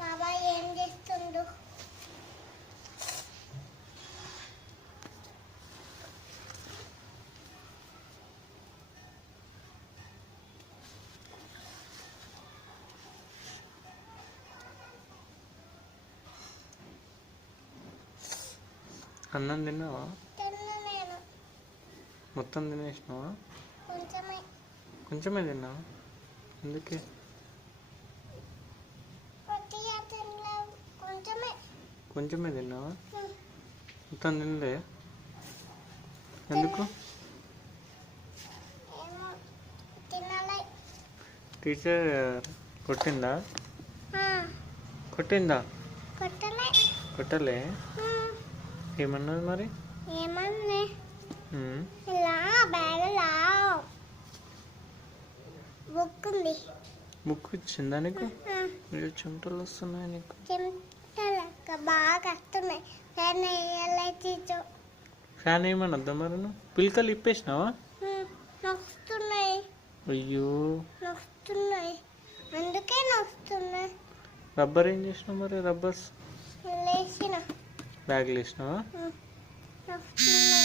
బాబా ఏం చేస్తుండు? అన్నం తిన్నావా? తిన్నా నేను. మొత్తం తినేసినావా? కొంచెమే. కొంచెమే తిన్నావా? ఎందుకే? కొద్దిగా తినలేవు. కొంచెమే. కొంచెమే తిన్నావా? మొత్తం తినలే? ఎందుకు? ఏమో తినాలి. టీచర్ కొట్టిందా? ఆ, కొట్టిందా? కొట్టలే. కొట్టలే? ఏమన్నది మరి? ఏమన్నా ఉమ్. ఇలా బ్యాగులా బుక్ ఉంది. బుక్ ఇచ్చిందా నీకు? ఆ, వీళ్ళు చెమటలు వస్తున్నాయి నీకు. చెమటలక్క బాగా వస్తున్నాయి. ఫ్యాన్ వేయాలి టీచర్. ఫ్యాన్ ఏమనొద్దా మరి నువ్వు? పిలకలు ఇప్పేసినావా? నొస్తున్నాయి. అయ్యో, నొస్తున్నాయి. అందుకే నొస్తున్నాయి. రబ్బర్ ఏం చేసినావు మరి? రబ్బర్స్ లేచిన బ్యాగ్లు వేసినావా? నొస్తున్నాయి.